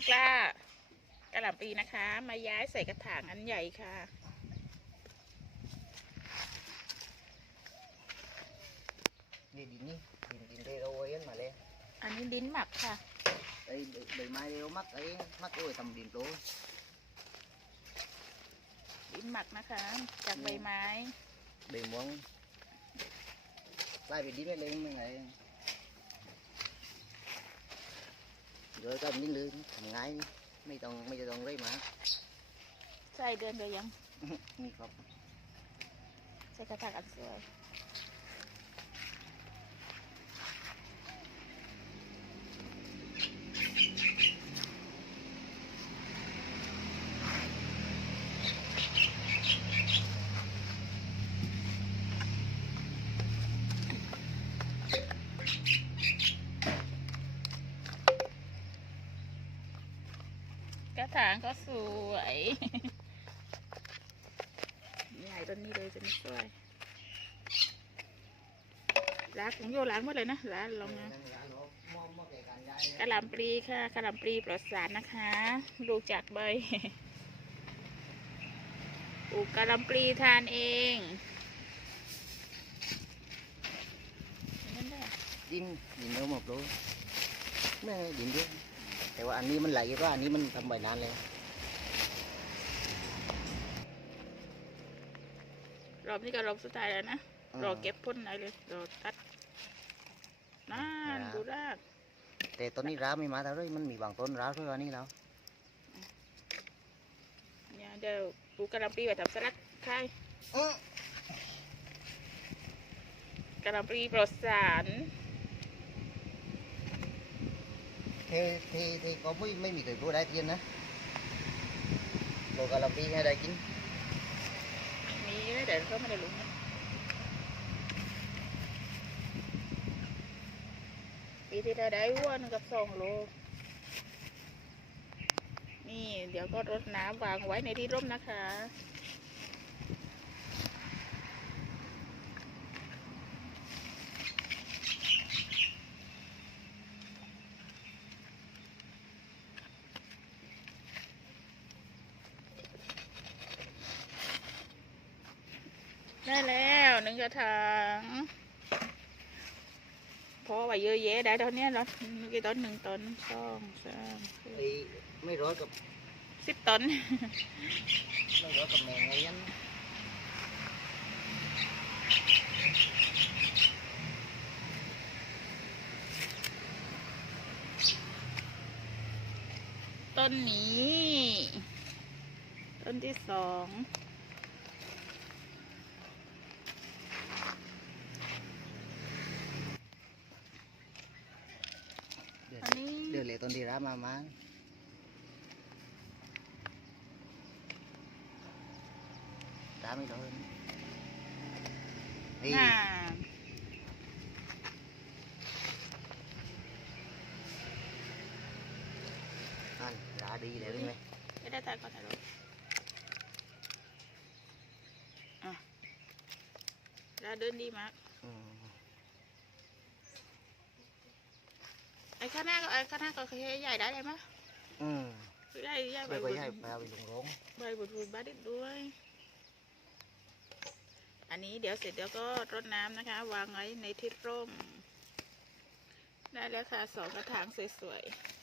นกล้ากระหล่ำปลีนะคะ มาย้ายใส่กระถางอันใหญ่ค่ะ đi đi đi đi đi đây đâu ấy mà lên อันนี้ดินหมักค่ะ đây đời mai đâu mắc ấy mắc ôi tầm điện tối ดินหมักนะคะ จากใบไม้ để muốn lại bị đi lên lên mấy ngày rồi cầm những lươn thằng ngay mấy đồng mấy đồng đây mà ใส่เดือนเดียวยังมีครับ ใส่กระถางอันสวย กระถางก็สวยใหญ่ต้นนี้เลยจะไม่สวยล้างของโยล้างหมดเลยนะล้างลงนะกระหล่ำปลีค่ะกระหล่ำปลีปลอดสารนะคะดูจากใบปลูกกระหล่ำปลีทานเองนั่นแหละดินดินเอาหมดเลยไม่ดินเยอะ แต่ว่าอันนี้มันไหลก็อันนี้มันทำใบนานเลยรอบนี้ก็รอบสุดท้ายแล้วนะรอเก็บพ่นอะไรเลยรอตัดนั่นดูรากแต่ตอนนี้ร้าวไม่มาแต่เลยมันมีบางต้นร้าวด้วยอันนี้แล้วเนี่ยเดี๋ยวปลูกกระหล่ำปลีไว้ทำสลัดไข่กระหล่ำปลีปลอดสาร thì thì thì có mấy mấy mì từ cô đại tiên á rồi cả làm đi hay đại chính มีแต่เขาไม่ได้ลงนะปีที่เราได้วัวหนึงกับสองโล นี่เดี๋ยวก็รดน้ำวางไว้ในที่ร่มนะคะ ได้แล้วหนึ่งกระถางพอไว้เยอะแยะได้ตอนเนี้ยเนาะเมื่อกี้ต้นหนึ่งต้นสองสามสี่ thì mấy rối cặp สิบต้น mấy rối cặp mè ngay anh ต้นนี้ ต้นที่สอง อันนี้ đưa lệ tuần đi ra mà má đá mấy rối thì น่า anh đá đi để đi mày ไม่ได้ถ่ายก่อนถ่ายรูปอะแล้วเดินดีมาก ừ. ไอ้ ข้างหน้าก็ไอ้ข้างหน้าก็เคยใหญ่ได้เลยมั้ย ừ. ได้ใหญ่ใบ bây บุ bây ญ giờ phải bị lùng rốn ใบบุญบุญบ้าดิดด้วย อันนี้เดี๋ยวเสร็จเดี๋ยวก็รดน้ำนะคะ วางไว้ในที่ร่ม ได้แล้วค่ะสองกระถางสวยๆ